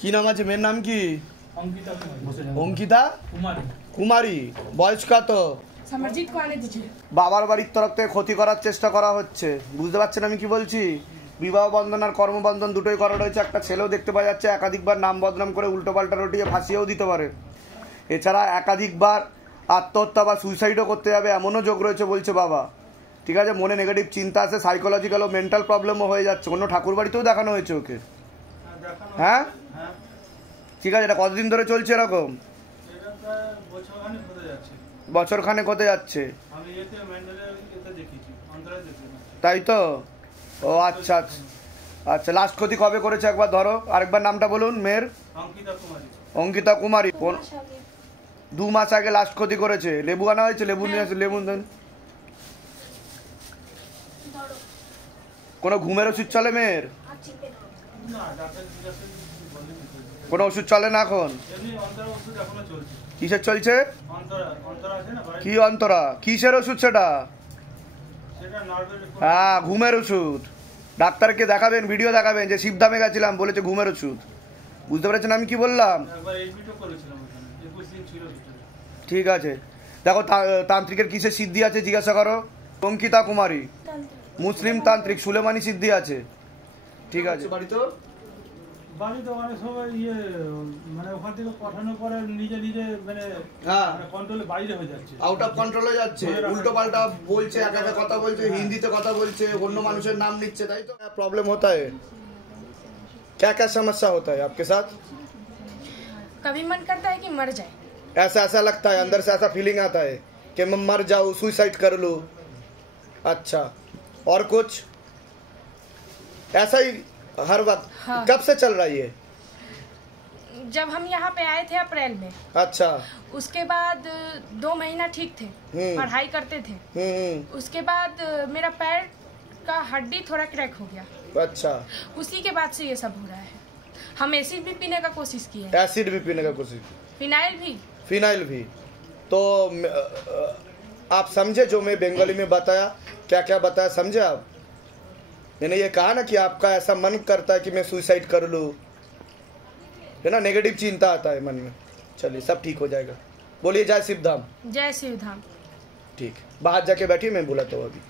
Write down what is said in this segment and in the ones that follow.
কি নাম আছে? মেয়ের নাম কি? অঙ্কিতা কুমারী। বয়স কত? বাবার বাড়ির তরফ থেকে ক্ষতি করার চেষ্টা করা হচ্ছে, বুঝতে পারছেন আমি কি বলছি? বিবাহ বন্ধন আর কর্মবন্ধন দুটোই করা রয়েছে। একটা ছেলেও দেখতে পাওয়া যাচ্ছে একাধিকবার নাম বদনাম করে উল্টো পাল্টা রটিয়ে ফাঁসিয়েও দিতে পারে। এছাড়া একাধিকবার আত্মহত্যা বা সুইসাইডও করতে যাবে এমনও যোগ রয়েছে বলছে বাবা। ঠিক আছে, মনে নেগেটিভ চিন্তা আছে, সাইকোলজিক্যাল ও মেন্টাল প্রবলেমও হয়ে যাচ্ছে। অন্য ঠাকুর বাড়িতেও দেখানো হয়েছে ওকে। হ্যাঁ ঠিক আছে, এটা কতদিন ধরে চলছে এরকম? বছর খানেক হতে যাচ্ছে, তাই তো? ও আচ্ছা আচ্ছা আচ্ছা। লাস্ট ক্ষতি কবে করেছে একবার ধরো, আরেকবার নামটা বলুন মেয়ের। অঙ্কিতা কুমারী। 2 মাস আগে লাস্ট ক্ষতি করেছে। লেবু আনা হয়েছে? লেবু নিয়ে আসে, লেবু দেন। কোনো ঘুমের ওষুধ চলে মেয়ের? কোনো ওষুধ চলে না এখন? কিসের চলছে? কি অন্তরা? কিসের ওষুধ সেটা? হ্যাঁ, ঘুমের ওষুধ। ডাক্তারকে দেখাবেন, ভিডিও দেখাবেন যে শিবধামে গেছিলাম, বলেছে ঘুমের ওষুধ। বুঝতে পেরেছেন আমি কি বললাম? ঠিক আছে, দেখো তান্ত্রিকের কিসের সিদ্ধি আছে জিজ্ঞাসা করো। অঙ্কিতা কুমারী, মুসলিম তান্ত্রিক, সুলেমানি সিদ্ধি আছে। ঠিক আছে। বাড়িতে অনেক সময় মানে ওখান থেকে পাঠানোর পরে নিজে নিজে মানে কন্ট্রোলের বাইরে হয়ে যাচ্ছে, আউট অফ কন্ট্রোল হয়ে যাচ্ছে, উল্টো পাল্টা বলছে, একা একা কথা বলছে, হিন্দিতে কথা বলছে, অন্য মানুষের নাম নিচ্ছে, তাই তো? प्रॉब्लम होता है क्या? क्या समस्या होता है आपके साथ? कभी मन करता है कि मर जाए, ऐसा ऐसा लगता है, अंदर से ऐसा फीलिंग आता है कि मैं मर जाऊं, सुसाइड कर लूं। अच्छा, और कुछ ऐसा ही हर वक्त? हाँ। कब से चल रहा है ये? जब हम यहाँ पे आए थे अप्रैल में। अच्छा। उसके बाद 2 महीना ठीक थे, पढ़ाई करते थे। उसके बाद मेरा पैर का हड्डी थोड़ा क्रैक हो गया। अच्छा। उसी के बाद से ये सब हो रहा है। हम एसिड भी पीने का कोशिश किए, एसिड भी पीने का कोशिश, फिनाइल भी। तो आप समझे जो मैं बंगाली में बताया? क्या क्या बताया समझे आप? मैंने ये कहा ना कि आपका ऐसा मन करता है कि मैं सुसाइड कर लूँ, है ना? नेगेटिव चिंता आता है मन में। चलिए, सब ठीक हो जाएगा। बोलिए जय शिवधाम। जय शिवधाम। ठीक, बाहर जाके बैठिए, मैं बोला तो अभी।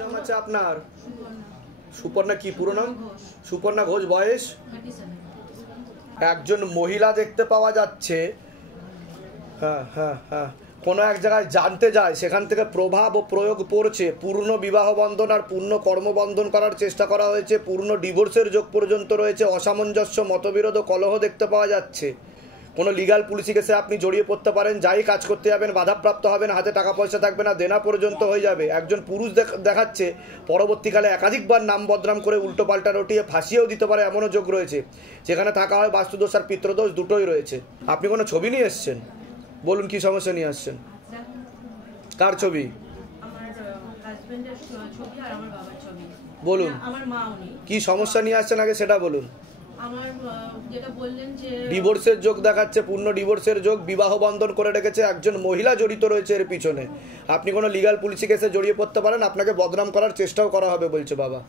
नाम আছে আপনার? সুপর্ণা। কি পুরো নাম? সুপর্ণা ঘোষ। বয়স? একজন মহিলা দেখতে পাওয়া যাচ্ছে। হ্যাঁ হ্যাঁ হ্যাঁ, কোনো এক জায়গায় জানতে যায়, সেখান থেকে প্রভাব ও প্রয়োগ পড়ছে। পূর্ণ বিবাহ বন্ধন আর পূর্ণ কর্মবন্ধন করার চেষ্টা করা হয়েছে, পূর্ণ ডিভোর্সের যোগ পর্যন্ত রয়েছে। অসামঞ্জস্য, মতবিরোধ ও কলহ দেখতে পাওয়া যাচ্ছে। কোনো লিগাল পুলিশি কেসে আপনি জড়িয়ে পড়তে পারেন, যাই কাজ করতে যাবেন বাধাপ্রাপ্ত হবেন, হাতে টাকা পয়সা থাকবে না, দেনা পর্যন্ত হয়ে যাবে। একজন পুরুষ দেখাচ্ছে পরবর্তীকালে একাধিকবার নাম বদনাম করে উল্টো পাল্টা রটিয়ে ফাঁসিয়েও দিতে পারে এমনও যোগ রয়েছে। যেখানে থাকা হয় বাস্তুদোষ আর পিতৃদোষ দুটোই রয়েছে। আপনি কোনো ছবি নিয়ে এসছেন? বলুন কি সমস্যা নিয়ে আসছেন? কার ছবি? বলুন কি সমস্যা নিয়ে আসছেন, আগে সেটা বলুন। আমার যেটা বললেন যে ডিভোর্সের যোগ দেখাচ্ছে, পূর্ণ ডিভোর্সের যোগ, বিবাহ বন্ধন করে রেখেছে, একজন মহিলা জড়িত রয়েছে এর পিছনে। আপনি কোনো লিগাল পুলিশি কেসে জড়িয়ে পড়তে পারেন, আপনাকে বদনাম করার চেষ্টাও করা হবে বলছে বাবা।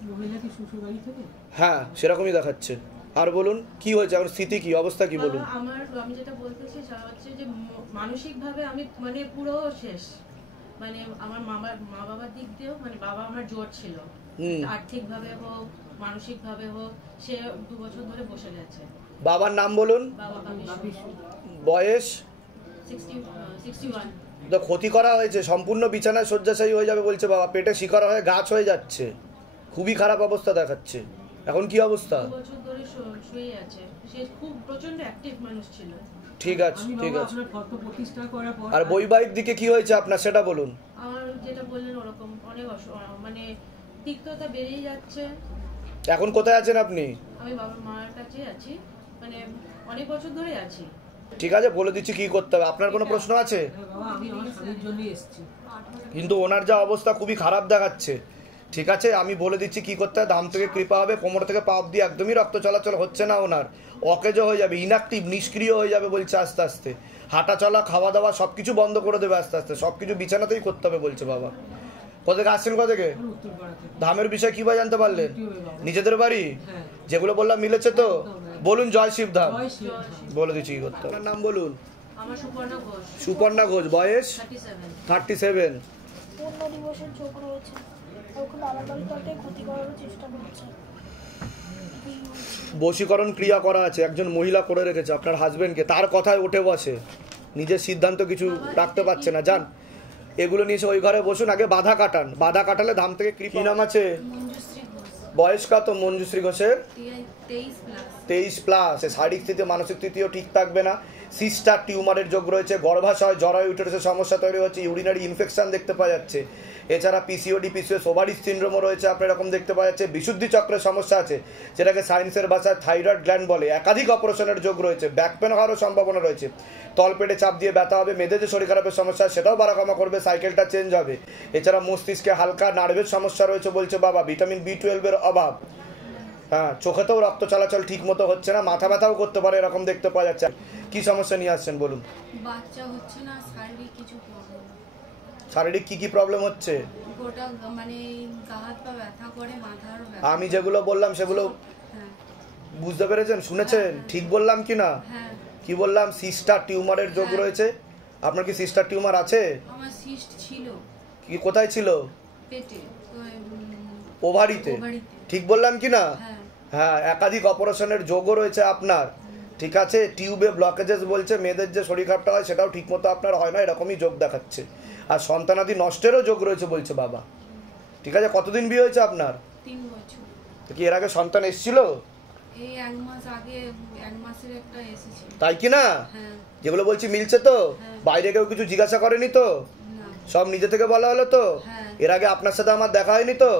হ্যাঁ, সেরকমই দেখাচ্ছে। আর বলুন কি হয়েছে এখন, স্থিতি কি, অবস্থা কি বলুন। আমি যেটা বলতেছি সেটা হচ্ছে যে মানসিকভাবে আমি মানে পুরো শেষ। মানে আমার মা বাবার দিক দিয়েও মানে বাবা আমার জোর ছিল, আর্থিকভাবে হোক মানসিকভাবে হোক। সে 2 বছর ধরে বসে গেছে। বাবার নাম বলুন। বয়স? 61। তো ক্ষতি করা হয়েছে, সম্পূর্ণ বিছানায় শয্যাশায়ী হয়ে যাবে বলছে বাবা। পেটে শিকড় হয়ে গাছ হয়ে যাচ্ছে, খুবই খারাপ অবস্থা দেখাচ্ছে। এখন কি অবস্থা? 2 বছর ধরে শুয়ে আছে। সে খুব প্রচন্ড অ্যাক্টিভ মানুষ ছিল। ঠিক আছে ঠিক আছে। আর বৈবাহিক দিকে কি হয়েছে আপনার সেটা বলুন। আমার যেটা বললেন ওরকম অনেক মানে তিক্ততা বেড়েই যাচ্ছে। এখন কোথায় আছেন আপনি? আমি বাবার মায়ের কাছে আছি, মানে অনেক বছর ধরে আছি। ঠিক আছে, বলে দিচ্ছি কি করতে হবে। আপনার কোনো প্রশ্ন আছে? কিন্তু ওনার যা অবস্থা খুবই খারাপ দেখাচ্ছে। ঠিক আছে, আমি বলে দিচ্ছি কি করতে হবে। দাম থেকে কৃপা হবে, কোমর থেকে পা অব্দি একদমই রক্ত চলাচল হচ্ছে না ওনার। অকেজো হয়ে যাবে, ইনঅ্যাক্টিভ, নিষ্ক্রিয় হয়ে যাবে বলছে আস্তে আস্তে। হাঁটা চলা, খাওয়া দাওয়া সবকিছু বন্ধ করে দেবে আস্তে আস্তে। সবকিছু বিছানাতেই করতে হবে বলছে বাবা। কোথেকে আসছেন? কোথেকে? ধামের বিষয় কি বা জানতে পারলেন? নিজেদের বাড়ি? যেগুলো বললাম মিলেছে তো? বলুন জয় শিবধাম। বলে দিচ্ছি কি করতে হবে। আপনার নাম বলুন। আমার সুপর্ণা ঘোষ। সুপর্ণা ঘোষ, বয়স 37। পূর্ণ দিবসের যোগ রয়েছে, এখন আমার বাড়িতে ক্ষতি করার চেষ্টা করছে। বশীকরণ ক্রিয়া করা আছে, একজন মহিলা করে রেখেছে আপনার হাজবেন্ডকে, তার কথায় উঠে বসে, নিজের সিদ্ধান্ত কিছু রাখতে পারছে না। যান এগুলো নিয়ে এসে ওই ঘরে বসুন, আগে বাধা কাটান, বাধা কাটালে ধাম থেকে কৃপা। নাম আছে? বয়স কত মঞ্জুশ্রী ঘোষের? 23+। শারীরিক স্থিতি মানসিক স্থিতিও ঠিক থাকবে না। সিস্টার টিউমারের যোগ রয়েছে, গর্ভাশয় জরায়ু ইউটেরাসের সমস্যা তৈরি হচ্ছে, ইউরিনারি ইনফেকশন দেখতে পাওয়া যাচ্ছে, এছাড়া পিসিওডি পিসিওএস ওভারি সিনড্রোমও রয়েছে আপনার, এরকম দেখতে পাওয়া যাচ্ছে। বিশুদ্ধি চক্রের সমস্যা আছে, যেটাকে সায়েন্সের ভাষায় থাইরয়েড গ্ল্যান্ড বলে। একাধিক অপারেশনের যোগ রয়েছে, ব্যাক পেন হওয়ারও সম্ভাবনা রয়েছে, তলপেটে চাপ দিয়ে ব্যথা হবে, মেয়েদের যে শরীর খারাপের সমস্যা সেটাও বাড়াকমা করবে, সাইকেলটা চেঞ্জ হবে। এছাড়া মস্তিষ্কে হালকা নার্ভের সমস্যা রয়েছে বলছে বাবা, ভিটামিন B12 অভাব, হ্যাঁ, চোখেতেও রক্ত চলাচল ঠিক মতো হচ্ছে না, মাথা ব্যথাও করতে পারে, এরকম দেখতে পাওয়া যাচ্ছে। কি সমস্যা নিয়ে আসছেন বলুন? বাচ্চা হচ্ছে না, শারীরিক কিছু প্রবলেম। শারীরিক কি কি প্রবলেম হচ্ছে? গোটা মানে গা হাত পা ব্যথা করে, মাথার ব্যথা। আমি যেগুলো বললাম সেগুলো বুঝতে পেরেছেন, শুনেছেন? ঠিক বললাম কি না? কি বললাম? সিস্টার টিউমারের যোগ রয়েছে। আপনার কি সিস্টার টিউমার আছে? আমার সিস্ট ছিল। কি কোথায় ছিল? পেটে, ওভারিতে। ঠিক বললাম কি না? হ্যাঁ, একাধিক অপারেশনের যোগও রয়েছে আপনার, ঠিক আছে। টিউবে ব্লকেজেস বলছে, মেয়েদের যে শরীর খারাপটা হয় সেটাও ঠিক মতো আপনার হয় না, এরকমই যোগ দেখাচ্ছে। আর সন্তানাদি নষ্টেরও যোগ রয়েছে বলছে বাবা, ঠিক আছে। কতদিন বিয়ে হয়েছে আপনার? 3 বছর। কি এর আগে সন্তান এসেছিল? এই 1 মাস আগে 1 মাসের একটা এসেছিল। তাই কি না? যেগুলো বলছি মিলছে তো? বাইরে কেউ কিছু জিজ্ঞাসা করেনি তো? সব নিজে থেকে বলা হলো তো? এর আগে আপনার সাথে আমার দেখা হয়নি তো?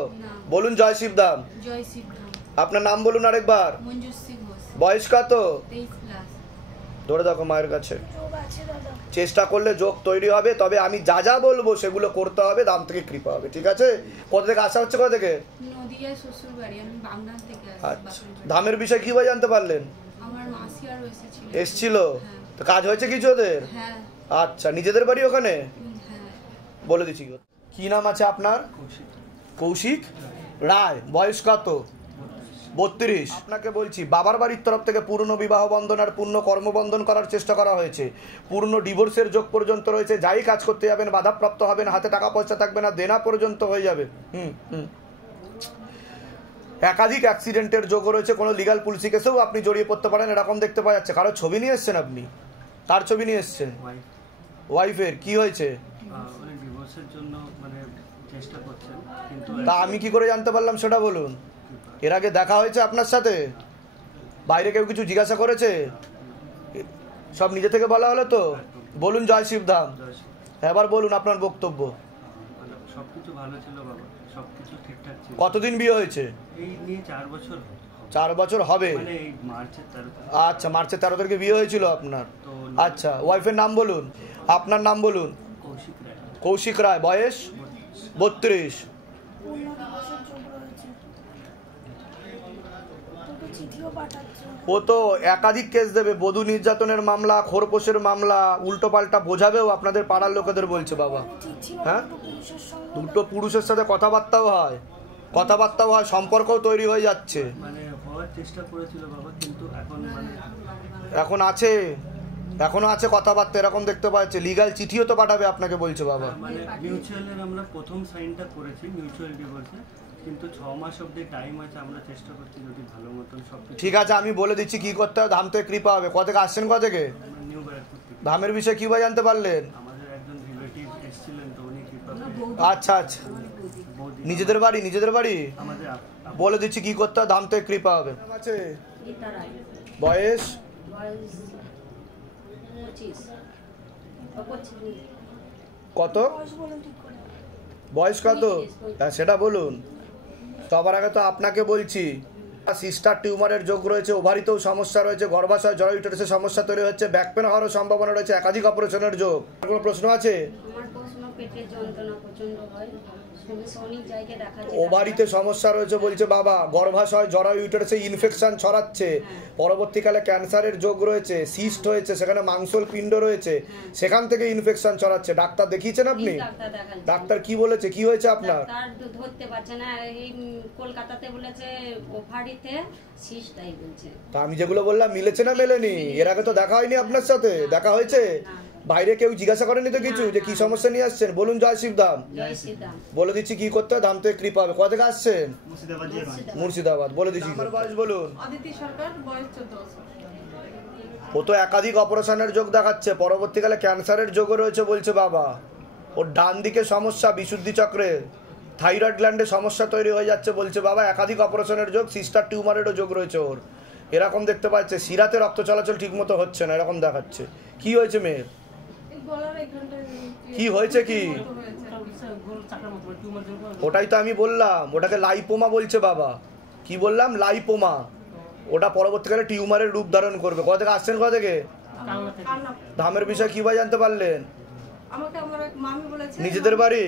বলুন জয় শিবধাম। জয় শিবধাম। আপনার নাম বলুন আরেকবার। মঞ্জুশ্রী ঘোষ। বয়স কত? 23+। ধরে দেখো মায়ের কাছে। যোগ আছে দাদা, চেষ্টা করলে যোগ তৈরি হবে, তবে আমি যা যা বলবো সেগুলো করতে হবে, দাম থেকে কৃপা হবে, ঠিক আছে। কোথা থেকে আসা হচ্ছে? কোথা থেকে? নদিয়া শ্বশুর বাড়ি, আমি বাগনান থেকে আসি। আচ্ছা, ধামের বিষয়ে কিভাবে জানতে পারলেন? আমার মাসি আর এসেছিল। এসছিল তো? কাজ হয়েছে কিছু ওদের? হ্যাঁ। আচ্ছা, নিজেদের বাড়ি ওখানে? হ্যাঁ। বলে দিচ্ছি। কি নাম আছে আপনার? কৌশিক রায়। বয়স কত? 32। আপনাকে বলছি, বাবার বাড়ির তরফ থেকে পূর্ণ বিবাহ বন্ধন আর পূর্ণ কর্মবন্ধন করার চেষ্টা করা হয়েছে, পূর্ণ ডিভোর্সের যোগ পর্যন্ত রয়েছে। যাই কাজ করতে যাবেন বাধাপ্রাপ্ত হবেন, হাতে টাকা পয়সা থাকবে না, দেনা পর্যন্ত হয়ে যাবে। একাধিক অ্যাক্সিডেন্টের যোগ রয়েছে, কোনো লিগাল পুলিশি কেসেও আপনি জড়িয়ে পড়তে পারেন, এরকম দেখতে পাওয়া যাচ্ছে। কারো ছবি নিয়ে এসছেন আপনি? কার ছবি নিয়ে এসছেন? ওয়াইফের। কি হয়েছে? ডিভোর্সের জন্য মানে চেষ্টা করছেন, কিন্তু তা আমি কি করে জানতে পারলাম সেটা বলুন? এর আগে দেখা হয়েছে আপনার সাথে? বাইরে কেউ কিছু জিজ্ঞাসা করেছে? সব নিজে থেকে বলা হলো তো? বলুন জয় শিবধাম। এবার বলুন আপনার বক্তব্য। সবকিছু ভালো ছিল বাবা, সবকিছু ঠিকঠাক ছিল। কতদিন বিয়ে হয়েছে? এই নিয়ে 4 বছর। 4 বছর হবে? মানে এই মার্চের 13। আচ্ছা, মার্চের 13 তারিখে বিয়ে হয়েছিল আপনার। আচ্ছা, ওয়াইফের নাম বলুন, আপনার নাম বলুন। কৌশিক রায়। কৌশিক রায়। বয়স 32। পূর্ণ দিবসের যোগ রয়েছে, দুটো চিঠিও পাঠাচ্ছে। ও তো একাধিক কেস দেবে, বধূ নির্যাতনের মামলা, খোরপোশের মামলা, উল্টো পাল্টা বোঝাবেও আপনাদের পাড়ার লোকেদের বলছে বাবা। হ্যাঁ, দুটো পুরুষের সাথে কথাবার্তাও হয়, সম্পর্কও তৈরি হয়ে যাচ্ছে। মানে হওয়ার চেষ্টা করেছিল বাবা, কিন্তু এখন মানে এখন আছে, এখনো আছে কথাবার্তা, এরকম দেখতে পাচ্ছে। লিগাল চিঠিও তো পাঠাবে আপনাকে বলছে বাবা। মানে মিউচুয়ালের আমরা প্রথম সাইনটা করেছি, মিউচুয়াল ডিভোর্সে, কিন্তু 6 মাস অবধি টাইম আছে, আমরা চেষ্টা করছি যদি ভালো মতন সব। ঠিক আছে, আমি বলে দিচ্ছি কি করতে হবে, ধাম থেকে কৃপা হবে। কোথা থেকে আসছেন? কোথা থেকে? নিউ ব্যারাকপুর থেকে। ধামের বিষয়ে কিভাবে জানতে পারলেন? আমাদের একজন রিলেটিভ এসেছিলেন, তো উনি কৃপা। আচ্ছা আচ্ছা, নিজেদের বাড়ি? নিজেদের বাড়ি। আমাদের বলে দিচ্ছি কি করতে হবে, ধাম থেকে কৃপা হবে। আছে? বয়স? 25। কত? বয়স কত? হ্যাঁ, সেটা বলুন। সবার আগে তো আপনাকে বলছি, সিস্টার টিউমারের যোগ রয়েছে, ওভারিতেও সমস্যা রয়েছে, গর্ভাশয় জরায়ু ইউটেরাসের সমস্যা তৈরি হচ্ছে, ব্যাক পেন হওয়ারও সম্ভাবনা রয়েছে, একাধিক অপারেশনের যোগ। কোনো প্রশ্ন আছে? আমার প্রশ্ন পেটের যন্ত্রণা প্রচন্ড হয়, অনেক জায়গায় দেখা যায়। ওভারিতে সমস্যা রয়েছে বলছে বাবা, গর্ভাশয় জরায়ু ইউটেরাসে ইনফেকশন ছড়াচ্ছে, পরবর্তীকালে ক্যান্সারের যোগ রয়েছে, সিস্ট হয়েছে, সেখানে মাংসল পিণ্ড রয়েছে, সেখান থেকে ইনফেকশন ছড়াচ্ছে। ডাক্তার দেখিয়েছেন আপনি? ডাক্তার কি বলেছে, কি হয়েছে আপনার? ডাক্তার ধরতে পারছে না, এই কলকাতাতে বলেছে ওভারিতে সিস্ট তাই বলছে। তা আমি যেগুলো বললাম মিলেছে না মেলেনি? এর আগে তো দেখা হয়নি আপনার সাথে, দেখা হয়েছে? বাইরে কেউ জিজ্ঞাসা করেনি তো কিছু যে কি সমস্যা নিয়ে আসছেন? বলুন জয় শিবধাম। বলে দিচ্ছি কি করতে হয়, ধাম থেকে কৃপা হবে। কোথা থেকে আসছেন? মুর্শিদাবাদ। বলে দিচ্ছি আমার বয়স বলুন। অদিতি সরকার, বয়স 14 বছর। ও তো একাধিক অপারেশনের যোগ দেখাচ্ছে, পরবর্তীকালে ক্যান্সারের যোগও রয়েছে বলছে বাবা। ওর ডান দিকে সমস্যা, বিশুদ্ধি চক্রে থাইরয়েড গ্ল্যান্ডে সমস্যা তৈরি হয়ে যাচ্ছে বলছে বাবা। একাধিক অপারেশনের যোগ, সিস্টার টিউমারেরও যোগ রয়েছে ওর, এরকম দেখতে পাচ্ছে। শিরাতে রক্ত চলাচল ঠিক মতো হচ্ছে না, এরকম দেখাচ্ছে। কি হয়েছে মেয়ের? কি হয়েছে কি? ওটাই তো আমি বললাম, ওটাকে লাইপোমা বলছে বাবা। কি বললাম? লাইপোমা। ওটা পরবর্তীকালে টিউমারের রূপ ধারণ করবে। কোথা থেকে আসছেন? কোথা থেকে? ধামের বিষয়ে কি ভাই জানতে পারলেন? নিজেদের বাড়ি?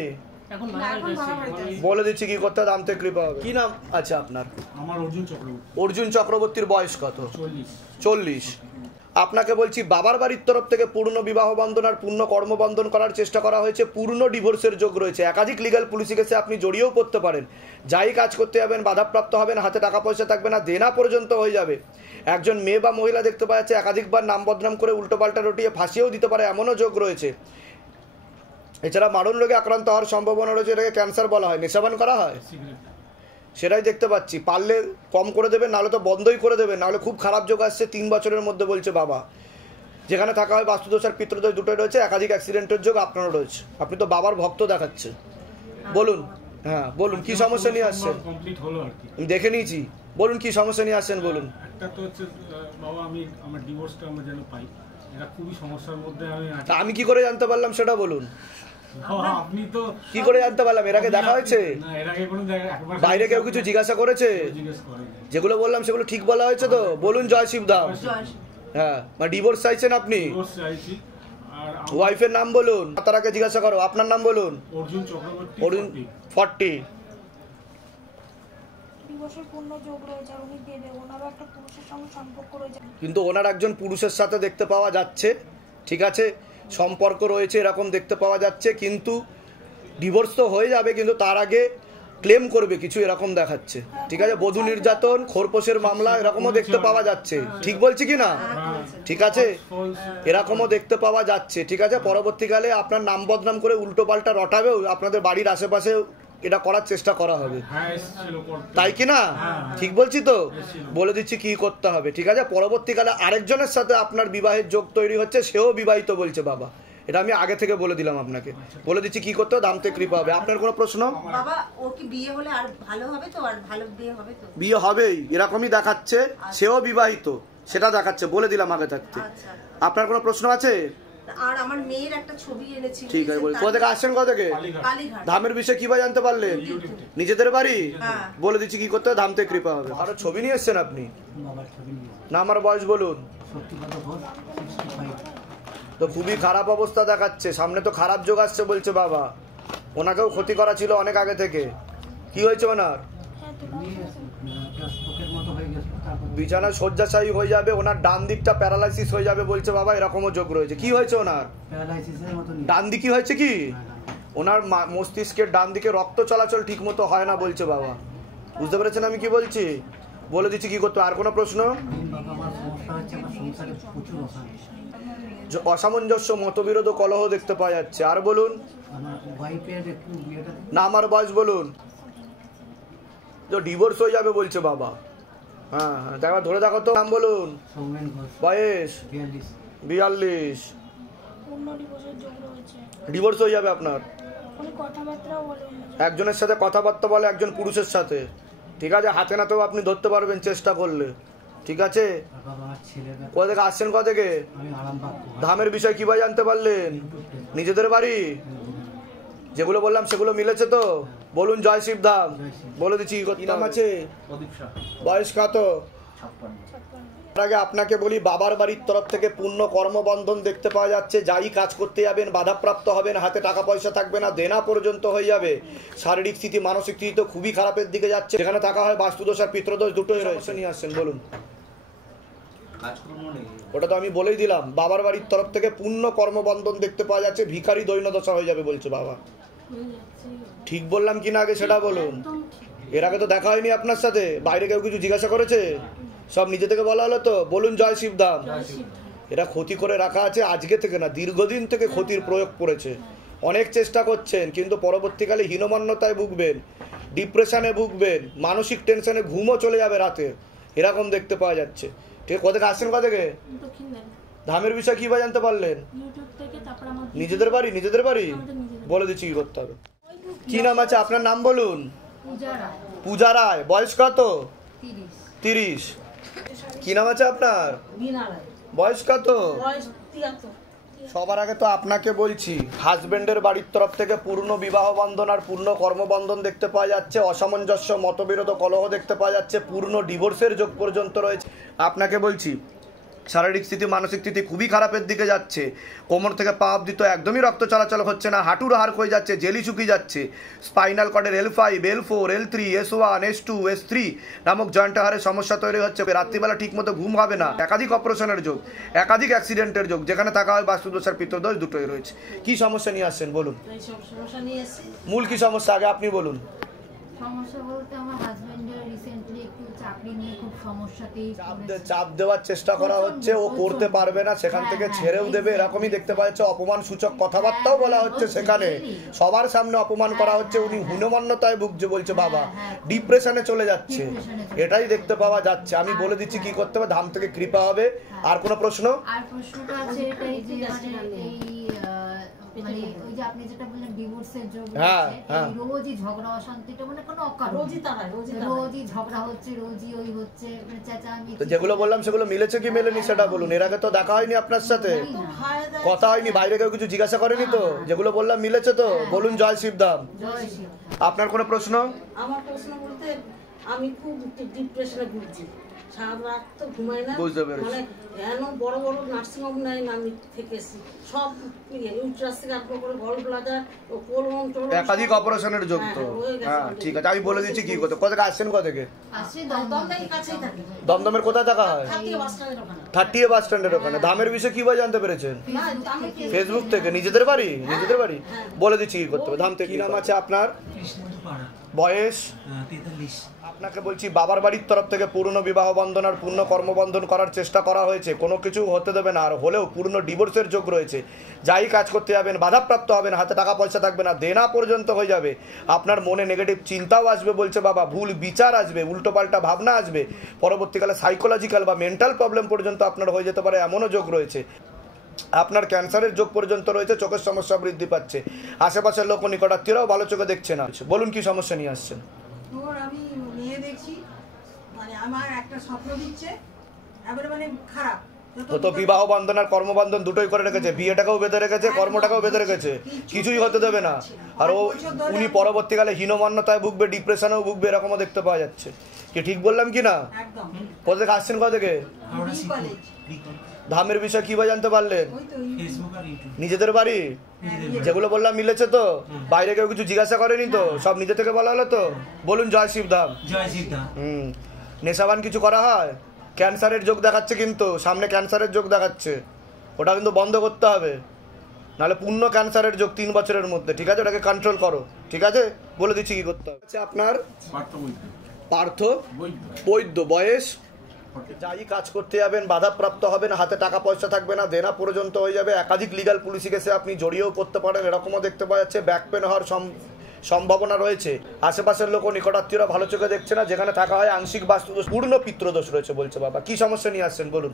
বলে দিচ্ছি কি করতে, দাম থেকে কৃপা হবে। কি নাম আছে আপনার? আমার অর্জুন চক্রবর্তী। অর্জুন চক্রবর্তীর বয়স কত? 40। আপনাকে বলছি, বাবার বাড়ির তরফ থেকে পূর্ণ বিবাহ বন্ধন আর পূর্ণ কর্মবন্ধন করার চেষ্টা করা হয়েছে, পূর্ণ ডিভোর্সের যোগ রয়েছে। একাধিক লিগ্যাল পুলিশি কেসে আপনি জড়িয়েও পড়তে পারেন। যাই কাজ করতে যাবেন বাধাপ্রাপ্ত হবেন, হাতে টাকা পয়সা থাকবে না, দেনা পর্যন্ত হয়ে যাবে। একজন মেয়ে বা মহিলা দেখতে পাওয়া যাচ্ছে একাধিকবার নাম বদনাম করে উল্টোপাল্টা রটিয়ে ফাঁসিয়েও দিতে পারে, এমনও যোগ রয়েছে। এছাড়া মারণ রোগে আক্রান্ত হওয়ার সম্ভাবনা রয়েছে, এটাকে ক্যান্সার বলা হয়। নেশাবান করা হয়, সেটাই দেখতে পাচ্ছি। পারলে কম করে দেবেন, নাহলে তো বন্ধই করে দেবেন, নাহলে খুব খারাপ যোগ আসছে 3 বছরের মধ্যে বলছে বাবা। যেখানে থাকা হয় বাস্তুদোষ আর পিতৃদোষ দুটোই রয়েছে, একাধিক অ্যাক্সিডেন্টের যোগ আপনারও রয়েছে। আপনি তো বাবার ভক্ত দেখাচ্ছে। বলুন, হ্যাঁ বলুন কি সমস্যা নিয়ে আসছেন? আমি দেখে নিয়েছি, বলুন কি সমস্যা নিয়ে আসছেন বলুন। একটা তো হচ্ছে বাবা, আমি আমার ডিভোর্সটা আমরা যেন পাই, এটা খুবই সমস্যার মধ্যে আমি আছি। আমি কি করে জানতে পারলাম সেটা বলুন। আপনি তো কি করে জানতে পারলাম? এর আগে দেখা হয়েছে? না, এর আগে কোনো জায়গায় বাইরে কেউ কিছু জিজ্ঞাসা করেছে? যেগুলো বললাম সেগুলো ঠিক বলা হয়েছে তো? বলুন জয় শিবধাম। হ্যাঁ, মানে ডিভোর্স চাইছেন আপনি? ডিভোর্স চাইছি। আর ওয়াইফের নাম বলুন, তারাকে জিজ্ঞাসা করো। আপনার নাম বলুন। অর্জুন চক্রবর্তী। অর্জুন 40। কিন্তু ওনার একজন পুরুষের সাথে দেখতে পাওয়া যাচ্ছে, ঠিক আছে, সম্পর্ক রয়েছে এরকম দেখতে পাওয়া যাচ্ছে, কিন্তু ডিভোর্স তো হয়ে যাবে, কিন্তু তার আগে ক্লেম করবে কিছু এরকম দেখাচ্ছে। ঠিক আছে, বধূ নির্যাতন, খোরপোশের মামলা এরকমও দেখতে পাওয়া যাচ্ছে। ঠিক বলছি কি না? ঠিক আছে, এরকমও দেখতে পাওয়া যাচ্ছে। ঠিক আছে, পরবর্তীকালে আপনার নাম বদনাম করে উল্টো পাল্টা রটাবেও, আপনাদের বাড়ির আশেপাশে এটা করার চেষ্টা করা হবে, তাই কি না? ঠিক বলছি তো? বলে দিচ্ছি কি করতে হবে। ঠিক আছে, পরবর্তীকালে আরেকজনের সাথে আপনার বিবাহের যোগ তৈরি হচ্ছে, সেও বিবাহিত বলছে বাবা। এটা আমি আগে থেকে বলে দিলাম আপনাকে। বলে দিচ্ছি কি করতে হবে, দাম থেকে কৃপা হবে। আপনার কোনো প্রশ্ন? বাবা, ও কি বিয়ে হলে আর ভালো হবে তো? আর ভালো বিয়ে হবে তো? বিয়ে হবেই, এরকমই দেখাচ্ছে। সেও বিবাহিত, সেটা দেখাচ্ছে, বলে দিলাম আগে থাকতে। আপনার কোনো প্রশ্ন আছে? আর আমার মেয়ের একটা ছবি এনেছি। ঠিক আছে, বলি কোথা থেকে আসছেন? কোথা থেকে? কালীঘাট। ধামের বিষয়ে কিভাবে জানতে পারলেন? নিজেদের বাড়ি? বলে দিচ্ছি কি করতে হবে, ধাম থেকে কৃপা হবে। আরো ছবি নিয়ে এসছেন আপনি? না, আমার বয়স বলুন। তো খুবই খারাপ অবস্থা দেখাচ্ছে, সামনে তো খারাপ যোগ আসছে বলছে বাবা। ওনাকেও ক্ষতি করা ছিল অনেক আগে থেকে। কি হয়েছে ওনার? বিছানায় শয্যাশায়ী হয়ে যাবে, ওনার ডান দিকটা প্যারালাইসিস হয়ে যাবে বলছে বাবা, এরকমও যোগ রয়েছে। কি হয়েছে ওনার? ডান দিকে হয়েছে কি? ওনার মস্তিষ্কের ডান দিকে রক্ত চলাচল ঠিক মতো হয় না বলছে বাবা। বুঝতে পেরেছেন আমি কি বলছি? বলে দিচ্ছি কি করতে। আর কোনো প্রশ্ন? অসামঞ্জস্য, মতবিরোধ, কলহ দেখতে পাওয়া যাচ্ছে। আর বলুন না, আমার বয়স বলুন। ডিভোর্স হয়ে যাবে বলছে বাবা। হ্যাঁ হ্যাঁ, একবার ধরে দেখো তো। নাম বলুন। বয়স 42। ডিভোর্স হয়ে যাবে আপনার। একজনের সাথে কথাবার্তা বলে, একজন পুরুষের সাথে। ঠিক আছে, হাতে নাতেও আপনি ধরতে পারবেন চেষ্টা করলে। ঠিক আছে, কোথা থেকে আসছেন? কোথা থেকে? ধামের বিষয় কিভাবে জানতে পারলেন? নিজেদের বাড়ি? যেগুলো বললাম সেগুলো মিলেছে তো? বলুন জয় শিবধাম। বলে দিচ্ছি কি নাম আছে? বয়স কত? আগে আপনাকে বলি, বাবার বাড়ির তরফ থেকে পূর্ণ কর্মবন্ধন দেখতে পাওয়া যাচ্ছে। যাই কাজ করতে যাবেন বাধাপ্রাপ্ত হবেন, হাতে টাকা পয়সা থাকবে না, দেনা পর্যন্ত হয়ে যাবে। শারীরিক স্থিতি মানসিক স্থিতি তো খুবই খারাপের দিকে যাচ্ছে। যেখানে থাকা হয় বাস্তুদোষ আর পিতৃদোষ দুটোই রয়েছে। নিয়ে আসছেন বলুন। ওটা তো আমি বলেই দিলাম, বাবার বাড়ির তরফ থেকে পূর্ণ কর্মবন্ধন দেখতে পাওয়া যাচ্ছে। ভিখারি দৈন্যদশা হয়ে যাবে বলছে বাবা। ঠিক বললাম কিনা আগে সেটা বলুন। এর আগে তো দেখা হয়নি আপনার সাথে, বাইরে কেউ কিছু জিজ্ঞাসা করেছে? সব নিজে থেকে বলা হলো তো। বলুন জয় শিবধাম। এরা ক্ষতি করে রাখা আছে, আজকে থেকে না, দীর্ঘদিন থেকে ক্ষতির প্রয়োগ করেছে। অনেক চেষ্টা করছেন, কিন্তু পরবর্তীকালে হীনমান্যতায় ভুগবেন, ডিপ্রেশনে ভুগবেন, মানসিক টেনশনে ঘুমও চলে যাবে রাতে, এরকম দেখতে পাওয়া যাচ্ছে। ঠিক আছে, কোথেকে আসছেন? কোথা থেকে? ধামের বিষয় কি বা জানতে পারলেন? নিজেদের বাড়ি? নিজেদের বাড়ি বলে দিচ্ছি কি করতে হবে। কি নাম আছে আপনার? নাম বলুন। পূজা রায়। বয়স কত? 30। কি নাম আছে আপনার? বয়স কত? সবার আগে তো আপনাকে বলছি, হাজবেন্ডের বাড়ির তরফ থেকে পূর্ণ বিবাহ বন্ধন আর পূর্ণ কর্মবন্ধন দেখতে পাওয়া যাচ্ছে। অসামঞ্জস্য, মতবিরোধ, কলহ দেখতে পাওয়া যাচ্ছে। পূর্ণ ডিভোর্সের যোগ পর্যন্ত রয়েছে। আপনাকে বলছি, শারীরিক স্থিতি মানসিক স্থিতি খুবই খারাপের দিকে যাচ্ছে। কোমর থেকে পা অবধি তো একদমই রক্ত চলাচল হচ্ছে না, হাঁটুর হাড় হয়ে যাচ্ছে, জেলি শুকিয়ে যাচ্ছে। Spinal কর্ডের L5, L4, L3, S1, S2, S3 নামক জয়েন্ট হাড়ের সমস্যা তৈরি হচ্ছে। রাত্রিবেলা ঠিক মতো ঘুম হবে না। একাধিক অপারেশনের যোগ, একাধিক অ্যাক্সিডেন্টের যোগ। যেখানে থাকা হয় বাস্তুদোষ আর পিতৃদোষ দুটোই রয়েছে। কি সমস্যা নিয়ে আসছেন বলুন। মূল কি সমস্যা আগে আপনি বলুন। সমস্যা বলতে আমার হাজবেন্ডের রিসেন্টলি একটু চাকরি নিয়ে খুব সমস্যাতেই চাপ দেওয়ার চেষ্টা করা হচ্ছে, ও করতে পারবে না, সেখান থেকে ছেড়েও দেবে, এরকমই দেখতে পাওয়া যাচ্ছে। অপমান সূচক কথাবার্তাও বলা হচ্ছে, সেখানে সবার সামনে অপমান করা হচ্ছে। উনি হীনমান্যতায় ভুগছে বলছে বাবা, ডিপ্রেশনে চলে যাচ্ছে, এটাই দেখতে পাওয়া যাচ্ছে। আমি বলে দিচ্ছি কি করতে হবে, ধাম থেকে কৃপা হবে। আর কোনো প্রশ্ন? আর প্রশ্নটা আছে এটাই যে মানে ওই যে আপনি যেটা বললেন ডিভোর্সের যোগ আছে, রোজই ঝগড়া অশান্তিটা মানে কোনো অকারণ, রোজই ঝগড়া হচ্ছে, রোজই ওই হচ্ছে, মানে চেঁচামেচি। তো যেগুলো বললাম সেগুলো মিলেছে কি মেলেনি সেটা বলুন। এর আগে তো দেখা হয়নি আপনার সাথে, কথা হয়নি, বাইরে কেউ কিছু জিজ্ঞাসা করেনি তো? যেগুলো বললাম মিলেছে তো? বলুন জয় শিবধাম। আপনার কোনো প্রশ্ন? আমার প্রশ্ন বলতে আমি খুব ডিপ্রেশনে ভুগছি, সারা রাত তো ঘুমাই না, মানে এন বড় বড় নার্সিংহোম নাই না, আমি থেকেছি সব ইউট্রাস থেকে আরম্ভ করে গল ব্লাডার ও কোলন টোলন একাধিক অপারেশনের যোগ তো। হ্যাঁ ঠিক আছে, আমি বলে দিচ্ছি কি করতে। কোথা থেকে আসছেন? কোথা থেকে? দমদমের কোথায় থাকা হয়? 30 বাস স্ট্যান্ডের ওখানে। ধামের বিষয়ে কি বা জানতে পেরেছেন? ফেসবুক থেকে। নিজেদের বাড়ি? নিজেদের বাড়ি বলে দিচ্ছি কি করতে হবে। ধাম থেকে। কি নাম আছে আপনার? বয়স? 43। আপনাকে বলছি, বাবার বাড়ির তরফ থেকে পূর্ণ বিবাহ বন্ধন আর পূর্ণ কর্মবন্ধন করার চেষ্টা করা হয়েছে, কোনো কিছু হতে দেবে না। আর হলেও পূর্ণ ডিভোর্সের যোগ রয়েছে। যাই কাজ করতে যাবেন বাধাপ্রাপ্ত হবেন, হাতে টাকা পয়সা থাকবে না, দেনা পর্যন্ত হয়ে যাবে। আপনার মনে নেগেটিভ চিন্তাও আসবে বলছে বাবা, ভুল বিচার আসবে, উল্টোপাল্টা ভাবনা আসবে। পরবর্তীকালে সাইকোলজিক্যাল বা মেন্টাল প্রবলেম পর্যন্ত আপনার হয়ে যেতে পারে, এমনও যোগ রয়েছে। আপনার ক্যান্সারের যোগ পর্যন্ত রয়েছে, চোখের সমস্যা বৃদ্ধি পাচ্ছে। আশেপাশের লোক নিকটাত্মীয়রাও ভালো চোখে দেখছে না। বলুন কি সমস্যা নিয়ে আসছেন? আমি মেয়ে দেখছি, মানে আমার একটা স্বপ্ন দিচ্ছে, এবারে মানে খারাপ। তো বিবাহ বন্ধন আর কর্মবন্ধন দুটোই করে রেখেছে, বিয়েটাকেও বেঁধে রেখেছে, কর্মটাকেও বেঁধে রেখেছে, কিছুই হতে দেবে না। আর ও উনি পরবর্তীকালে হীনমান্যতায় ভুগবে, ডিপ্রেশনেও ভুগবে, এরকমও দেখতে পাওয়া যাচ্ছে। কি ঠিক বললাম কি না? কোথা থেকে আসছেন? কোথা থেকে? ধামের বিষয় কি বা জানতে পারলেন? নিজেদের বাড়ি? যেগুলো বললাম মিলেছে তো? বাইরে কেউ কিছু জিজ্ঞাসা করেনি তো? সব নিজে থেকে বলা হলো তো? বলুন জয় শিবধাম। নেশাবান কিছু করা হয়? ক্যান্সারের যোগ দেখাচ্ছে, কিন্তু সামনে ক্যান্সারের যোগ দেখাচ্ছে, ওটা কিন্তু বন্ধ করতে হবে, নাহলে পূর্ণ ক্যান্সারের যোগ 3 বছরের মধ্যে। ঠিক আছে, ওটাকে কন্ট্রোল করো। ঠিক আছে, বলে দিচ্ছি কি করতে হবে। আপনার পার্থ বৈদ্য। বয়স? যাই কাজ করতে যাবেন বাধাপ্রাপ্ত হবেন, হাতে টাকা পয়সা থাকবে না, দেনা পর্যন্ত হয়ে যাবে। একাধিক লিগাল পুলিশ কেসে আপনি জড়িয়েও পড়তে পারেন, এরকমও দেখতে পাওয়া যাচ্ছে। ব্যাক পেন হওয়ার সম্ভাবনা রয়েছে। আশেপাশের লোক নিকটাত্মীয়রা ভালো চোখে দেখছে না। যেখানে থাকা হয় আংশিক বাস্তুদোষ, পূর্ণ পিতৃদোষ রয়েছে বলছে বাবা। কি সমস্যা নিয়ে আসছেন বলুন।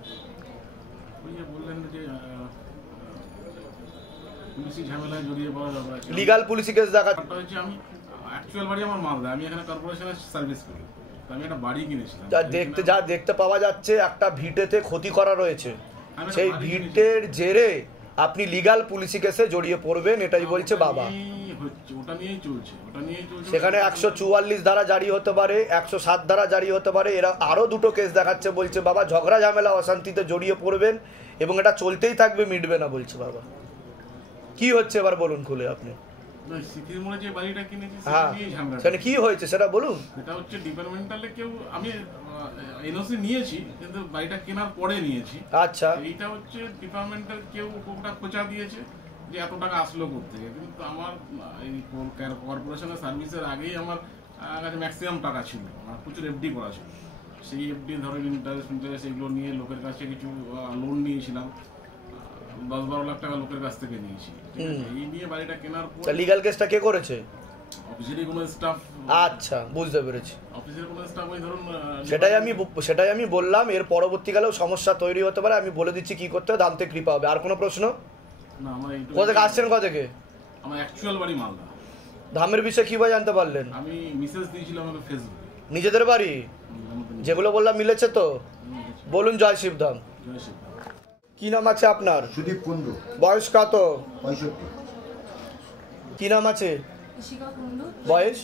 লিগাল পুলিশ কেস দেখা। আমি অ্যাকচুয়াল বাড়ি আমার মালদা, আমি এখানে কর্পোরেশনে সার্ভিস করি। আমি একটা বাড়ি কিনেছিলাম। যা দেখতে পাওয়া যাচ্ছে, একটা ভিটেতে ক্ষতি করা রয়েছে, সেই ভিটের জেরে আপনি লিগাল পুলিশ কেসে জড়িয়ে পড়বেন, এটাই বলছে বাবা। হচ্ছে ওটা নিয়েই চলছে সেখানে 144 ধারা জারি হতে পারে, 107 ধারা জারি হতে পারে। এরা আরো দুটো কেস দেখাচ্ছে, বলছে বাবা ঝগড়া ঝামেলা অশান্তিতে জড়িয়ে পড়বেন এবং এটা চলতেই থাকবে, মিটবে না বলছে বাবা। কি হচ্ছে এবার বলুন খুলে আপনি। যে বাড়িটা কিনেছি সেখানে কি হয়েছে সেটা বলুন। এটা হচ্ছে ডিপার্টমেন্টালে কেউ, আমি এনওসি নিয়েছি কিন্তু বাড়িটা কেনার পরে নিয়েছি। আচ্ছা, এইটা হচ্ছে ডিপার্টমেন্টাল কেউ কোটা খোঁচা দিয়েছে যে এত টাকা আসলো করতে, কিন্তু আমার এই কর্পোরেশনের সার্ভিসের আগেই আমার কাছে ম্যাক্সিমাম টাকা ছিল, আমার প্রচুর এফডি করা ছিল। সেই এফডি ধরেন ইন্টারেস্ট এগুলো নিয়ে লোকের কাছে কিছু লোন নিয়েছিলাম, 10-12 লাখ টাকা লোকের কাছ থেকে নিয়েছি। এই নিয়ে বাড়িটা কেনার পর লিগ্যাল কেসটা কে করেছে? অফিসেরই কোনো স্টাফ। আচ্ছা, বুঝতে পেরেছি। অফিসের কোনো স্টাফ ওই ধরুন, সেটাই আমি বললাম। এর পরবর্তীকালেও সমস্যা তৈরি হতে পারে, আমি বলে দিচ্ছি কি করতে হবে, দামতে কৃপা হবে। আর কোনো প্রশ্ন? না, আমার কোথা আসছেন? কোথা থেকে? আমার অ্যাকচুয়াল বাড়ি মালদা। ধামের বিষয়ে কিভাবে জানতে পারলেন? আমি মেসেজ দিয়েছিলাম আমার ফেসবুকে। নিজেদের বাড়ি যেগুলো বললাম মিলেছে তো? বলুন জয় শিবধাম। জয় শিবধাম। কি নাম আছে আপনার? সুদীপ কুন্ডু। বয়স কত? 65। কি নাম আছে? বয়স?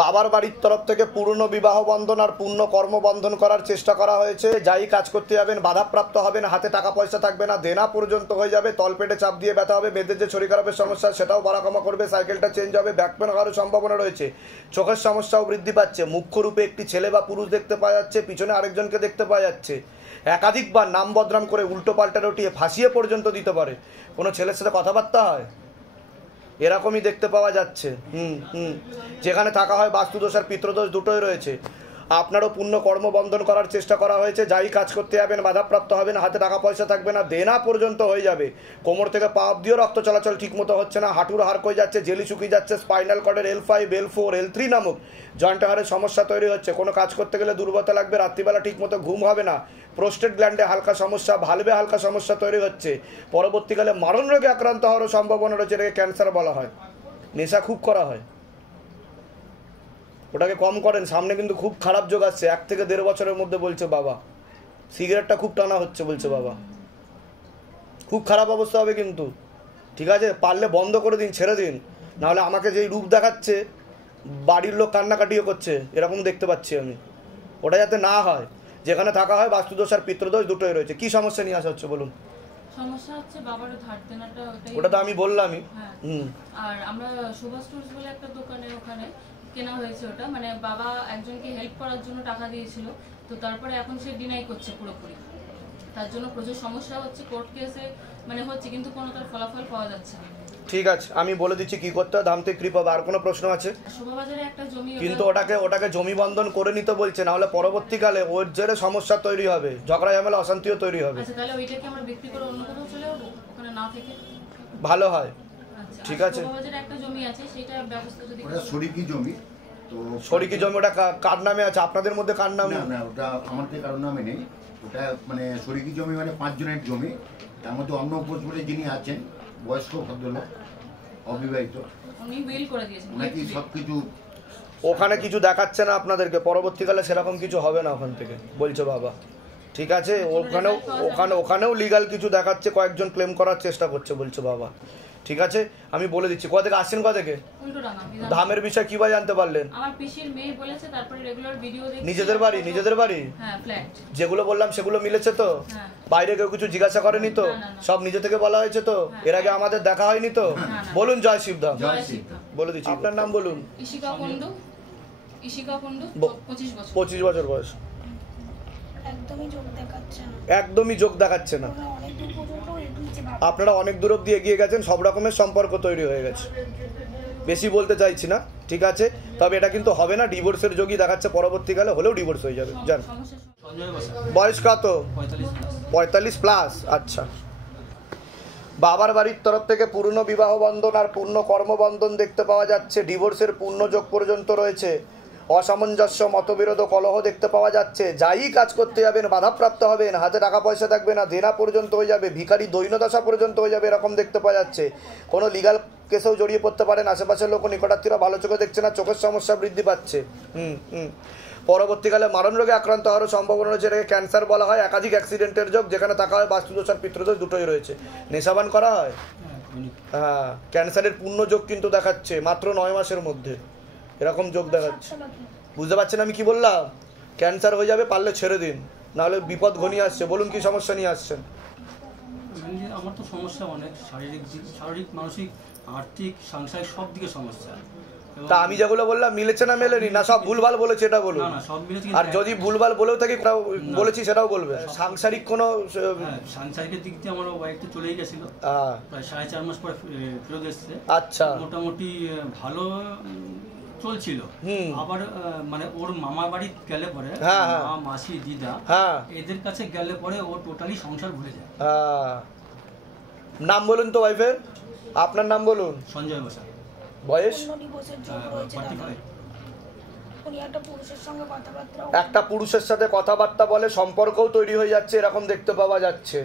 বাবার বাড়ির তরফ থেকে পূর্ণ বিবাহ বন্ধন আর পূর্ণ কর্মবন্ধন করার চেষ্টা করা হয়েছে। যাই কাজ করতে যাবেন বাধাপ্রাপ্ত হবেন, হাতে টাকা পয়সা থাকবে না, দেনা পর্যন্ত হয়ে যাবে, তলপেটে চাপ দিয়ে ব্যথা হবে, মেয়েদের যে শরীর খারাপের সমস্যা সেটাও বাড়াকমা করবে, সাইকেলটা চেঞ্জ হবে, ব্যাক পেন হওয়ারও সম্ভাবনা রয়েছে, চোখের সমস্যাও বৃদ্ধি পাচ্ছে, মুখ্য রূপে একটি ছেলে বা পুরুষ দেখতে পাওয়া যাচ্ছে, পিছনে আরেকজনকে দেখতে পাওয়া যাচ্ছে, একাধিকবার নাম বদনাম করে উল্টো পাল্টা রটিয়ে ফাঁসিয়ে পর্যন্ত দিতে পারে। কোনো ছেলের সাথে কথাবার্তা হয় এরকমই দেখতে পাওয়া যাচ্ছে। যেখানে থাকা হয় বাস্তুদোষ আর পিতৃদোষ দুটোই রয়েছে। আপনারও পূর্ণ কর্মবন্ধন করার চেষ্টা করা হয়েছে। যাই কাজ করতে যাবেন বাধাপ্রাপ্ত হবেন, হাতে টাকা পয়সা থাকবে না, দেনা পর্যন্ত হয়ে যাবে, কোমর থেকে পা অব্দিও রক্ত চলাচল ঠিকমতো হচ্ছে না, হাঁটুর হাড় কয়ে যাচ্ছে, জেলি শুকিয়ে যাচ্ছে, স্পাইনাল কর্ডের L5, L4, L3 নামক জয়েন্ট হাড়ের সমস্যা তৈরি হচ্ছে, কোনো কাজ করতে গেলে দুর্বলতা লাগবে, রাত্রিবেলা ঠিকমতো ঘুম হবে না, প্রোস্টেট গ্ল্যান্ডে হালকা সমস্যা, ভালভে হালকা সমস্যা তৈরি হচ্ছে, পরবর্তীকালে মারণ রোগে আক্রান্ত হওয়ারও সম্ভাবনা রয়েছে, এটাকে ক্যান্সার বলা হয়। নেশা খুব করা হয়, ওটাকে কম করেন, সামনে কিন্তু খুব খারাপ যোগ আসছে, 1 থেকে 1.5 বছরের মধ্যে বলছে বাবা। সিগারেটটা খুব টানা হচ্ছে বলছে বাবা, খুব খারাপ অবস্থা হবে কিন্তু, ঠিক আছে? পারলে বন্ধ করে দিন, ছেড়ে দিন, নাহলে আমাকে যেই রূপ দেখাচ্ছে বাড়ির লোক কান্নাকাটিও করছে এরকম দেখতে পাচ্ছি আমি। ওটা যাতে না হয়, যেখানে থাকা হয় বাস্তুদোষ আর পিতৃদোষ দুটোই রয়েছে। কি সমস্যা নিয়ে আসা হচ্ছে বলুন? সমস্যা হচ্ছে বাবার ধার দেনাটা, ওটা তো আমি বললামই। আর আমরা সুভাষ টুলস বলে একটা দোকানে ওখানে কেনা হয়েছে ওটা, মানে বাবা একজনকে হেল্প করার জন্য টাকা দিয়েছিল, তো তারপরে এখন সে ডিনাই করছে পুরোপুরি, তার জন্য প্রচুর সমস্যা হচ্ছে, কোর্ট কেসে মানে হচ্ছে কিন্তু কোনো তার ফলাফল পাওয়া যাচ্ছে না। ঠিক আছে, আমি বলে দিচ্ছি কি করতে হয়, দামতে কৃপা। আর কোনো প্রশ্ন আছে? শোভাবাজারে একটা জমি, কিন্তু ওটাকে জমি বন্ধন করে নিতে বলছে, না হলে পরবর্তীকালে ওর জেরে সমস্যা তৈরি হবে, ঝগড়া ঝামেলা অশান্তিও তৈরি হবে। আচ্ছা, তাহলে ওইটাকে আমরা বিক্রি করে অন্য কোথাও চলে যাবো, ওখানে না থেকে ভালো হয়। ঠিক আছে, শোভাবাজারে একটা জমি আছে, সেটা ব্যবস্থা যদি ওটা শরিকি জমি, তো শরিকি জমি ওটা কার নামে আছে? আপনাদের মধ্যে কার নামে? না, ওটা আমাদের কারোর নামে নেই, ওটা মানে শরিকি জমি, মানে 5 জনের জমি। তার মধ্যে অন্য উপোস বলে যিনি আছেন, বয়স্ক ভদ্রলোক, অবিবাহিত, উনি বিল করে দিয়েছেন নাকি সবকিছু ওখানে কিছু দেখাচ্ছে না আপনাদেরকে, পরবর্তীকালে সেরকম কিছু হবে না ওখান থেকে বলছে বাবা। ঠিক আছে, ওখানেও লিগাল কিছু দেখাচ্ছে, কয়েকজন ক্লেম করার চেষ্টা করছে বলছে বাবা। ঠিক আছে, আমি বলে দিচ্ছি। কোথা থেকে আসছেন? কোথা থেকে? ধামের বিষয় কিভাবে জানতে পারলেন? আমার পিসির মেয়ে বলেছে, তারপরে রেগুলার ভিডিও দেখি। নিজেদের বাড়ি? নিজেদের বাড়ি? হ্যাঁ, ফ্ল্যাট। যেগুলো বললাম সেগুলো মিলেছে তো? বাইরে কেউ কিছু জিজ্ঞাসা করেনি তো? সব নিজে থেকে বলা হয়েছে তো? এর আগে আমাদের দেখা হয়নি তো? বলুন জয় শিবধাম। বলে দিচ্ছি, আপনার নাম বলুন। ইশিকা কুন্ডু। 25 বছর বয়স। একদমই যোগ দেখাচ্ছে না। আপনারা অনেক দূর অব্দি এগিয়ে গেছেন, সব রকমের সম্পর্ক তৈরি হয়ে গেছে, বেশি বলতে চাইছি না। ঠিক আছে, তবে এটা কিন্তু হবে না, ডিভোর্সের যোগই দেখাচ্ছে, পরবর্তীকালে হলেও ডিভোর্স হয়ে যাবে। জান বয়স কত? 45+। আচ্ছা, বাবার বাড়ির তরফ থেকে পূর্ণ বিবাহ বন্ধন আর পূর্ণ কর্মবন্ধন দেখতে পাওয়া যাচ্ছে, ডিভোর্সের পূর্ণ যোগ পর্যন্ত রয়েছে, অসামঞ্জস্য মতবিরোধ কলহ দেখতে পাওয়া যাচ্ছে, যাই কাজ করতে যাবেন বাধাপ্রাপ্ত হবেন, হাতে টাকা পয়সা থাকবে না, দেনা পর্যন্ত হয়ে যাবে, ভিখারি দৈন্যদশা পর্যন্ত হয়ে যাবে, এরকম দেখতে পাওয়া যাচ্ছে। কোনো লিগাল কেসেও জড়িয়ে পড়তে পারেন, আশেপাশের লোক নিকটাত্মীয়রা ভালো চোখে দেখছে না, চোখের সমস্যা বৃদ্ধি পাচ্ছে। পরবর্তীকালে মারণ রোগে আক্রান্ত হওয়ারও সম্ভাবনা রয়েছে, এটাকে ক্যান্সার বলা হয়। একাধিক অ্যাক্সিডেন্টের যোগ, যেখানে থাকা হয় বাস্তুদোষ আর পিতৃদোষ দুটোই রয়েছে। নেশাবান করা হয়? হ্যাঁ, ক্যান্সারের পূর্ণ যোগ কিন্তু দেখাচ্ছে মাত্র 9 মাসের মধ্যে, এরকম যোগ দেখাচ্ছে। বুঝতে পারছেন আমি কি বললাম? ক্যান্সার হয়ে যাবে, পারলে ছেড়ে দিন, নাহলে বিপদ ঘনিয়ে আসছে। বলুন কি সমস্যা নিয়ে আসছেন? আমার তো সমস্যা অনেক, শারীরিক, মানসিক, আর্থিক, সাংসারিক সব দিকে সমস্যা। তা আমি যেগুলো বললাম মিলেছে না মেলেনি, না সব ভুলভাল বলেছে এটা বলুন। আর যদি ভুলভাল বলেও থাকি বলেছি সেটাও বলবে। সাংসারিক কোনো সাংসারিকের দিক দিয়ে আমার ওয়াইফ তো চলেই গেছিল, প্রায় 4.5 মাস পরে ফেরত এসছে। আচ্ছা, মোটামুটি ভালো চলছিল। আবার মানে ওর মামা বাড়ি গেলে পরে মা, মাসি, দিদা এদের কাছে গেলে পরে ও টোটালি সংসার ভুলে যায়। নাম বলুন তো ওয়াইফের, আপনার নাম বলুন। সঞ্জয় বসা। বয়স? একটা পুরুষের সাথে কথাবার্তা বলে সম্পর্কও তৈরি হয়ে যাচ্ছে, এরকম দেখতে পাওয়া যাচ্ছে।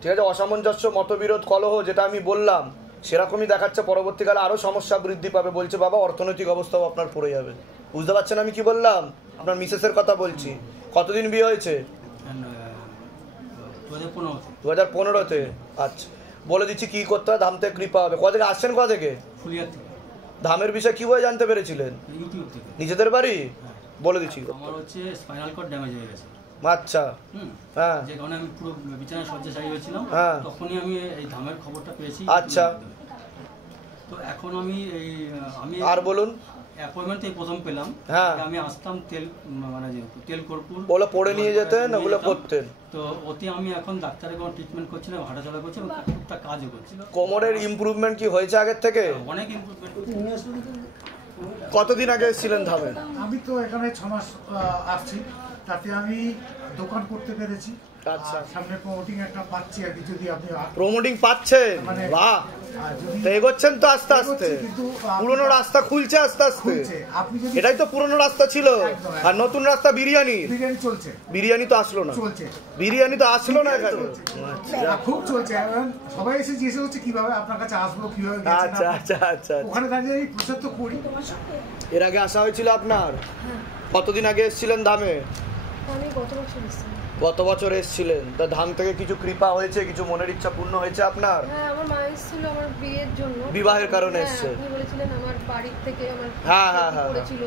ঠিক আছে, অসামঞ্জস্য, মতবিরোধ, কলহ যেটা আমি বললাম সেরকমই দেখাচ্ছে। পরবর্তীকালে আরো সমস্যা বৃদ্ধি পাবে। বলছে বাবা অর্থনৈতিক অবস্থাও আপনার পড়ে যাবে। বুঝতে পারছেন আমি কি বললাম? আপনার মিসেসের কথা বলছি। কতদিন বিয়ে হয়েছে? 2015-তে। আচ্ছা, বলে দিচ্ছি কি করতে হয়, ধাম থেকে কৃপা হবে। কোথা থেকে আসছেন? কোথা থেকে? ধামের বিষয়ে কিভাবে জানতে পেরেছিলেন? ইউটিউব থেকে। নিজেদের বাড়ি? বলে দিচ্ছি। আমার হচ্ছে স্পাইনাল কর্ড ড্যামেজ হয়ে গেছে। আচ্ছা, হ্যাঁ, যে কারণে আমি পুরো বিছানায় শয্যাশায়ী হয়েছিলাম, তখনই আমি এই ধামের খবরটা পেয়েছি। আচ্ছা, তো এখন আমি এই আর বলুন। অ্যাপয়েন্টমেন্টে প্রথম পেলাম। আমি আসতাম তেল কর্পূর বলে পড়ে নিয়ে যেতেন, ওগুলো করতেন। তো ওতে আমি এখন ডাক্তারের কোনো ট্রিটমেন্ট করছি না, হাঁটাচলা করছি, একটা কাজও করছি। কোমরের ইমপ্রুভমেন্ট কি হয়েছে আগের থেকে? অনেক ইমপ্রুভমেন্ট। কতদিন আগে এসেছিলেন ধামে? আমি তো এখানে 6 মাস আসছি, তাতে আমি দোকান করতে পেরেছি। আচ্ছা, সামনে প্রমোটিং একটা পাচ্ছি আর কি। যদি আপনি প্রমোটিং পাচ্ছেন, বাহ, তো এগোচ্ছেন তো আস্তে আস্তে। পুরনো রাস্তা খুলছে আস্তে আস্তে। এটাই তো পুরনো রাস্তা ছিল, আর নতুন রাস্তা বিরিয়ানি চলছে। বিরিয়ানি তো আসলো না, বিরিয়ানি তো আসলো না এখানে। খুব চলছে, সবাই এসে জিজ্ঞেস করছে কিভাবে আপনার কাছে আসবো, কিভাবে। আচ্ছা আচ্ছা আচ্ছা, ওখানে দাঁড়িয়ে এই প্রচার তো করি। এর আগে আসা হয়েছিল আপনার? কতদিন আগে এসেছিলেন ধামে? আমি গত বছর এসেছি। গত বছর এসেছিলেন। তা ধাম থেকে কিছু কৃপা হয়েছে, কিছু মনের ইচ্ছা পূর্ণ হয়েছে আপনার? হ্যাঁ, আমার মা এসেছিল আমার বিয়ের জন্য, বিবাহের কারণে এসেছে। আপনি বলেছিলেন আমার বাড়ির থেকে আমার করেছিল,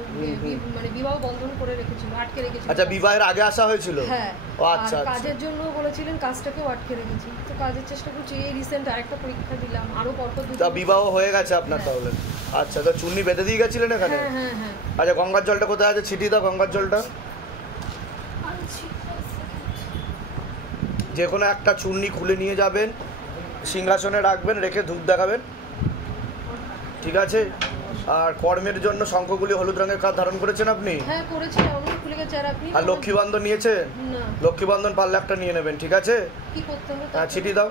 মানে বিবাহ বন্ধন করে রেখেছিল, আটকে রেখেছিল। আচ্ছা, বিবাহের আগে আসা হয়েছিল? হ্যাঁ। আচ্ছা, কাজের জন্য বলেছিলেন, কাজটাকেও আটকে রেখেছি। তো কাজের চেষ্টা করছি। এই রিসেন্ট আরেকটা পরীক্ষা দিলাম, আরো পরপর তা বিবাহ হয়ে গেছে আপনার তাহলে? আচ্ছা, তো চুন্নি বেঁধে দিয়ে গেছিলেন এখানে? হ্যাঁ হ্যাঁ। আচ্ছা, গঙ্গার জলটা কোথায় আছে? ছিটিয়ে দাও গঙ্গার জলটা। যে কোনো একটা চুন্নি খুলে নিয়ে যাবেন, সিংহাসনে রাখবেন, রেখে ধূপ দেখাবেন, ঠিক আছে? আর কর্মের জন্য শঙ্খগুলি হলুদ রঙের কাজ ধারণ করেছেন আপনি? হ্যাঁ করেছি, অনেক খুলে গেছে। আর আপনি? আর লক্ষ্মী বন্ধন নিয়েছেন? না। লক্ষ্মী বন্ধন পারলে একটা নিয়ে নেবেন, ঠিক আছে? কি করতে হবে? হ্যাঁ, ছিটি দাও।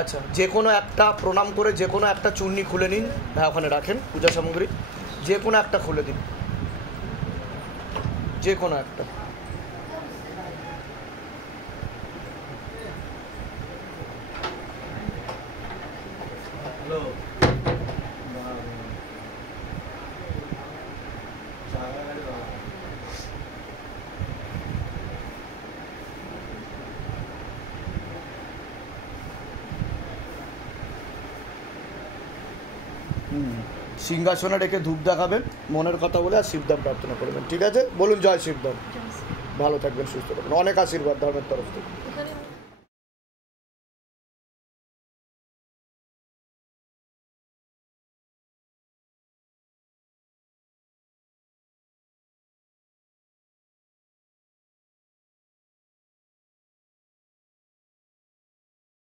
আচ্ছা, যে কোনো একটা প্রণাম করে যে কোনো একটা চুন্নি খুলে নিন। হ্যাঁ, ওখানে রাখেন পূজা সামগ্রী। যে কোনো একটা খুলে দিন, যে কোনো একটা। সিংহাসনে রেখে ধূপ দেখাবেন, মনের কথা বলে, আর শিবধাম প্রার্থনা করবেন, ঠিক আছে? বলুন জয় শিবধাম। ভালো থাকবেন, সুস্থ থাকবেন, অনেক আশীর্বাদ ধর্মের তরফ থেকে।